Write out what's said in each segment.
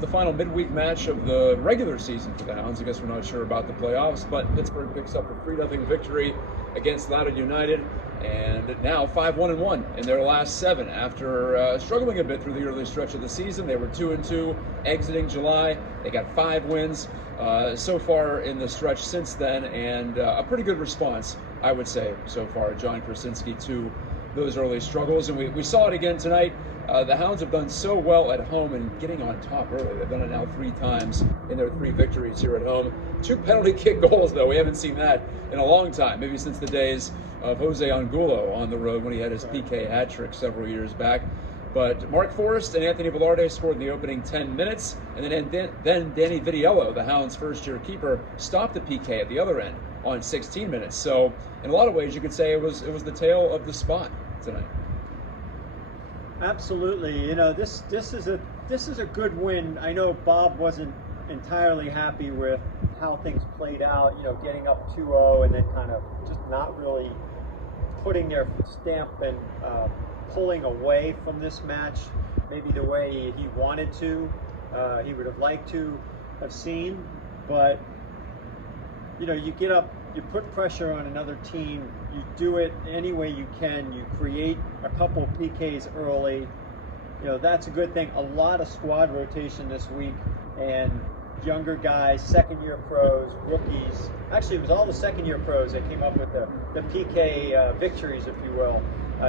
the final midweek match of the regular season for the Hounds. I guess we're not sure about the playoffs, but Pittsburgh picks up a 3-0 victory against Loudoun United, and now 5-1-1 in their last 7 after struggling a bit through the early stretch of the season. They were 2-2 exiting July. They got 5 wins so far in the stretch since then, and a pretty good response, I would say, so far, John Krysinsky, to those early struggles. And we saw it again tonight. The Hounds have done so well at home and getting on top early. They've done it now 3 times in their 3 victories here at home. 2 penalty kick goals, though. We haven't seen that in a long time, maybe since the days of Jose Angulo on the road when he had his PK hat trick several years back. But Mark FORREST and Anthony VELARDE scored in the opening 10 minutes, and then Danny Vitiello, the Hounds' first-year keeper, stopped the PK at the other end on 16 minutes. So in a lot of ways, you could say it was the tale of the spot tonight. Absolutely. You know, this is a good win. I know Bob wasn't entirely happy with how things played out, you know, getting up 2-0 and then kind of just not really putting their stamp and pulling away from this match maybe the way he wanted to, he would have liked to have seen. But, you know, you get up, you put pressure on another team, you do it any way you can, you create a couple PKs early. You know, that's a good thing. A lot of squad rotation this week, and younger guys, second-year pros, rookies. Actually, it was all the second-year pros that came up with the PK victories, if you will.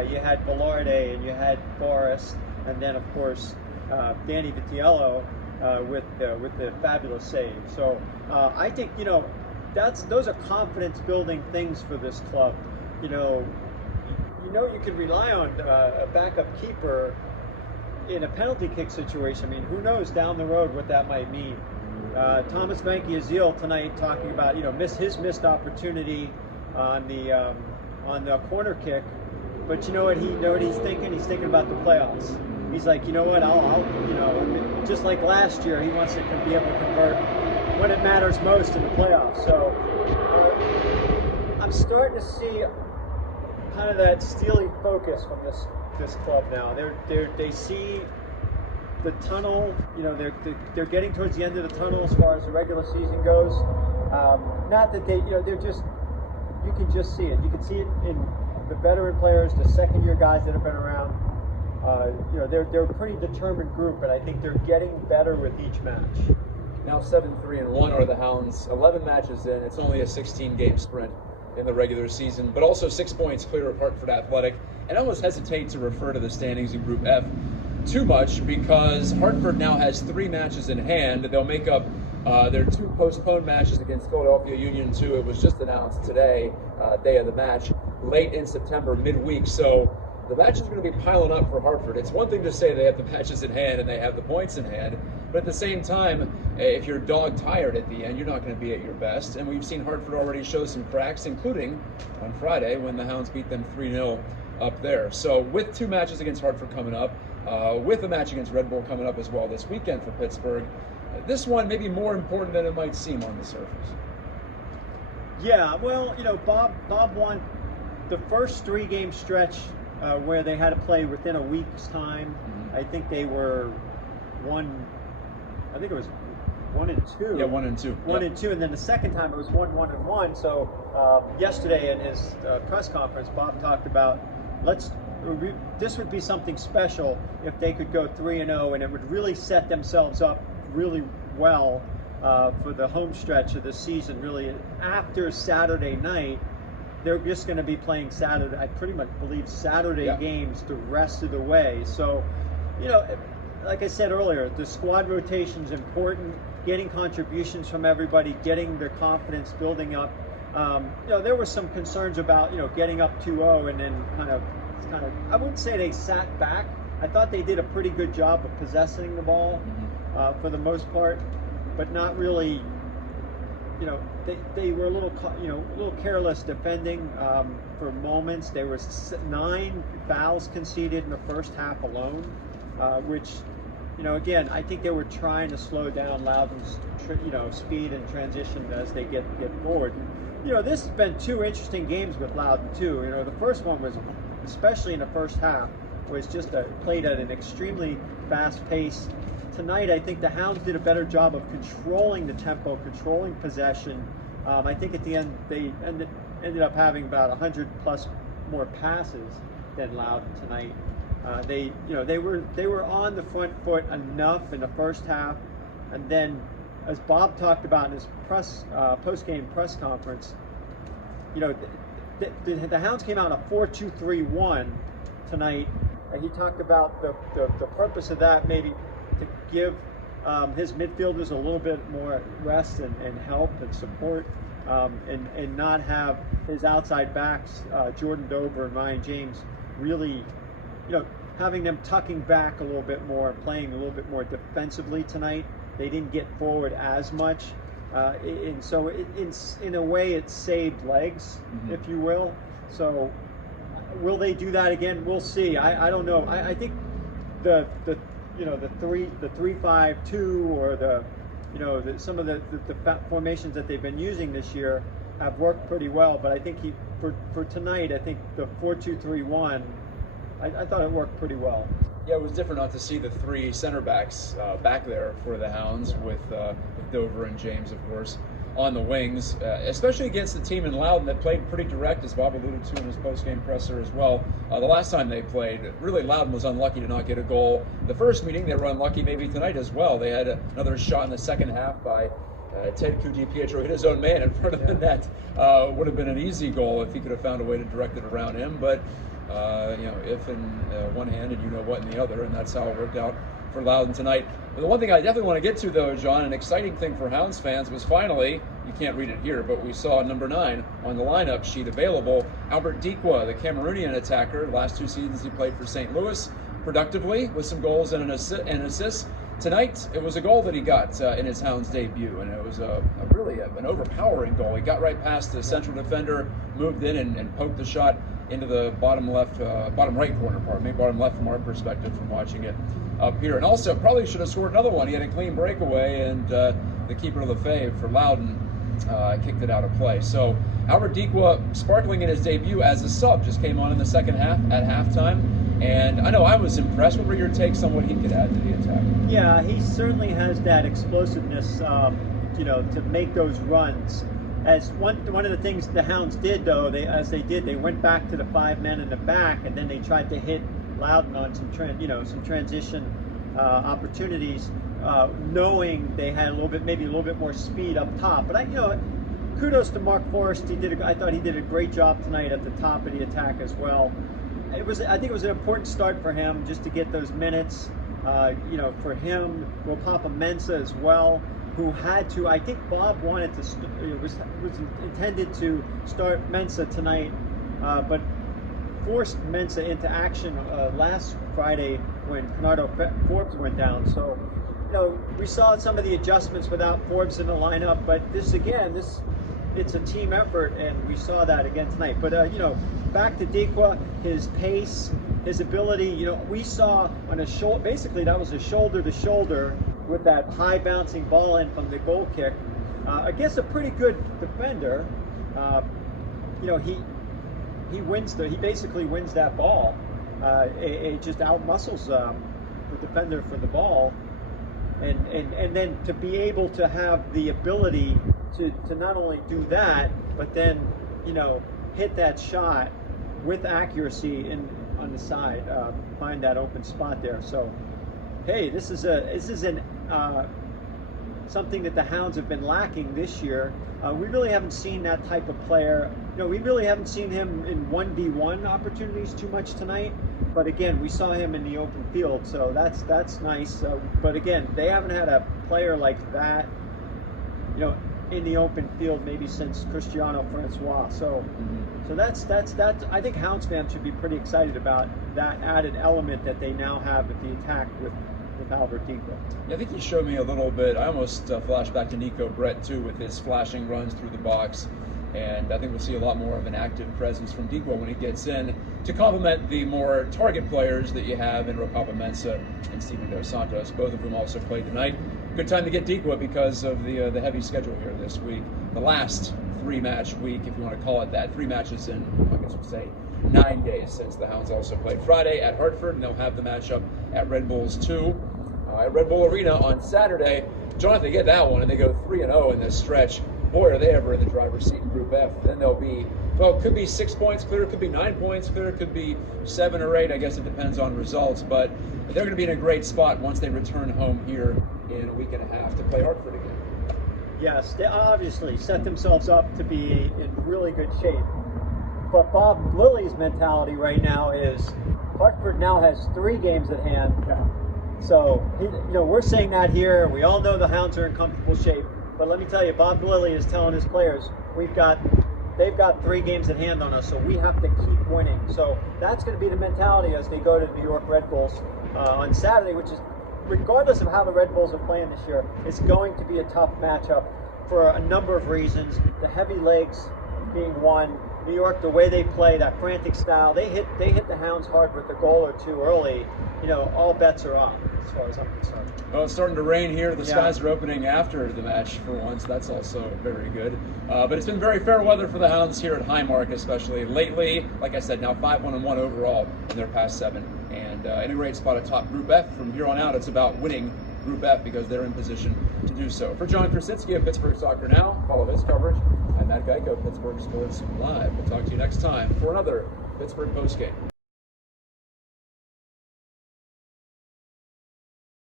You had VELARDE and you had FORREST, and then, of course, Danny Vitiello with the fabulous save. So I think, you know, those are confidence-building things for this club. You know you can rely on a backup keeper in a penalty kick situation. I mean, who knows down the road what that might mean. Thomas Banky-Azil tonight talking about, you know, his missed opportunity on the corner kick, but you know what he's thinking? He's thinking about the playoffs. He's like, you know what? I'll you know, just like last year, he wants to be able to convert when it matters most in the playoffs. So I'm starting to see kind of that steely focus from this club now. They see the tunnel. You know, they're getting towards the end of the tunnel as far as the regular season goes. Not that you know, you can just see it. You can see it in the veteran players, the second-year guys that have been around. You know, they're a pretty determined group, and I think they're getting better with each match. Now 7-3-1 are the Hounds. 11 matches in. It's only a 16-game sprint in the regular season, but also 6 points clear of Hartford Athletic. And I almost hesitate to refer to the standings in Group F too much because Hartford now has 3 matches in hand. They'll make up their 2 postponed matches against Philadelphia Union 2. It was just announced today, day of the match, late in September, midweek. So the matches are going to be piling up for Hartford. It's one thing to say they have the matches in hand and they have the points in hand, but at the same time, if you're dog tired at the end, you're not going to be at your best. And we've seen Hartford already show some cracks, including on Friday when the Hounds beat them 3-0 up there. So with 2 matches against Hartford coming up, with a match against Red Bull coming up as well this weekend for Pittsburgh, this one may be more important than it might seem on the surface. Yeah, well, you know, Bob won the first 3-game stretch where they had to play within a week's time. Mm-hmm. I think they were 1-2. Yeah, 1-2. 1-2, and then the second time it was 1-1-1. So yesterday in his press conference, Bob talked about this would be something special if they could go 3-0, and it would really set themselves up really well for the home stretch of the season. Really, after Saturday night, they're just going to be playing Saturday. I pretty much believe Saturday games the rest of the way. So, you know, like I said earlier, the squad rotation is important. Getting contributions from everybody, getting their confidence building up. You know, there were some concerns about, you know, getting up 2-0 and then kind of. I wouldn't say they sat back. I thought they did a pretty good job of possessing the ball for the most part, but not really. You know, they were a little careless defending for moments. There were 9 fouls conceded in the first half alone, which, you know, again, I think they were trying to slow down Loudoun's, speed and transition as they get forward. You know, this has been 2 interesting games with Loudoun too. You know, the first one was, especially in the first half, was just played at an extremely fast pace. tonight, I think the Hounds did a better job of controlling the tempo, controlling possession. I think at the end they ended up having about 100 plus more passes than Loudoun tonight. They were on the front foot enough in the first half, and then, as Bob talked about in his post-game press conference, the Hounds came out in a 4-2-3-1 tonight. He talked about the purpose of that, maybe to give his midfielders a little bit more rest and help and support, and not have his outside backs, Jordan Dober and Ryan James, really, having them tucking back a little bit more, playing a little bit more defensively tonight. They didn't get forward as much, and so in a way it saved legs, if you will. So will they do that again? We'll see. I don't know. I think the 3-5-2 or some of the formations that they've been using this year have worked pretty well. But I think for tonight, I think the 4-2-3-1, I thought it worked pretty well. Yeah, it was different not to see the three center backs back there for the Hounds, with Dover and James, of course, on the wings, especially against a team in Loudoun that played pretty direct, as Bob alluded to in his post-game presser as well. The last time they played, really Loudoun was unlucky to not get a goal. The first meeting, they were unlucky maybe tonight as well. They had another shot in the second half by Ted Pietro, hit his own man in front of the net. Would have been an easy goal if he could have found a way to direct it around him, but if in one hand and in the other, and that's how it worked out for Loudoun tonight. But the one thing I definitely want to get to, though, John, an exciting thing for Hounds fans was finally, you can't read it here, but we saw number 9 on the lineup sheet available, Albert Dikwa, the Cameroonian attacker. Last 2 seasons he played for St. Louis productively with some goals and an assist. Tonight, it was a goal that he got in his Hounds debut, and it was really an overpowering goal. He got right past the central defender, moved in and poked the shot into the bottom right corner, bottom left from our perspective from watching it up here. And also, probably should have scored another one. He had a clean breakaway, and the keeper Lefebvre for Loudoun kicked it out of play. So Albert Dikwa, sparkling in his debut as a sub, just came on in the second half at halftime. And I know I was impressed. What were your takes on what he could add to the attack? Yeah, he certainly has that explosiveness, to make those runs. As one of the things the Hounds did, though, they went back to the 5 men in the back, and then they tried to hit Loudoun on some transition opportunities, knowing they had maybe a little bit more speed up top. But kudos to Mark Forrest. I thought he did a great job tonight at the top of the attack as well. I think it was an important start for him, just to get those minutes. For him, Papa Mensah as well, who had to. I think Bob wanted to was intended to start Mensah tonight, but forced Mensah into action last Friday when Bernardo Forbes went down. So, we saw some of the adjustments without Forbes in the lineup, but it's a team effort, and we saw that again tonight. But back to Dikwa, his pace, his ability. We saw on a shoulder. Basically, that was a shoulder to shoulder with that high bouncing ball in from the goal kick against a pretty good defender. He basically wins that ball. It just outmuscles the defender for the ball, and then to be able to have the ability to not only do that, but then hit that shot with accuracy on the side, find that open spot there. So, hey, this is something that the Hounds have been lacking this year. We really haven't seen that type of player. We really haven't seen him in 1v1 opportunities too much tonight. But again, we saw him in the open field, so that's nice. But again, they haven't had a player like that, in the open field maybe since Cristiano Francois. So that's I think Hounds fans should be pretty excited about that added element that they now have at the attack with Albert Dikwa. Yeah, I think he showed me a little bit. I almost flashed back to Nico Brett too, with his flashing runs through the box. And I think we'll see a lot more of an active presence from Dikwa when he gets in, to complement the more target players that you have in Papa Mensah and Steven Dos Santos, both of whom also played tonight. Good time to get Dikwa because of the heavy schedule here this week. The last 3-match week, if you want to call it that. 3 matches in, I guess we'll say, 9 days, since the Hounds also played Friday at Hartford, and they'll have the matchup at Red Bulls 2 at Red Bull Arena on Saturday. John, if they get that one and they go 3-0 in this stretch, boy, are they ever in the driver's seat in Group F. Then they'll be, well, it could be 6 points clear, it could be 9 points clear, it could be 7 or 8. I guess it depends on results. But they're going to be in a great spot once they return home here in a week and a half to play Hartford again. Yes, they obviously set themselves up to be in really good shape. But Bob Lilly's mentality right now is Hartford now has 3 games at hand. Yeah. So, we're saying that here. We all know the Hounds are in comfortable shape. But let me tell you, Bob Lilly is telling his players, they've got 3 games at hand on us, so we have to keep winning. So that's going to be the mentality as they go to the New York Red Bulls on Saturday, which is, regardless of how the Red Bulls are playing this year, it's going to be a tough matchup for a number of reasons. The heavy legs being one. New York, the way they play, that frantic style, they hit the Hounds hard with a goal or 2 early. All bets are on as far as I'm concerned. Well, it's starting to rain here. The skies are opening after the match for once. That's also very good. But it's been very fair weather for the Hounds here at Highmark, especially lately. Like I said, now 5-1-1 overall in their past 7. And in a great spot atop Group F. From here on out, it's about winning Group F because they're in position to do so. For John Krysinsky of Pittsburgh Soccer Now, follow his coverage. I'm Matt Gajtka, Pittsburgh Sports Live. We'll talk to you next time for another Pittsburgh Postgame.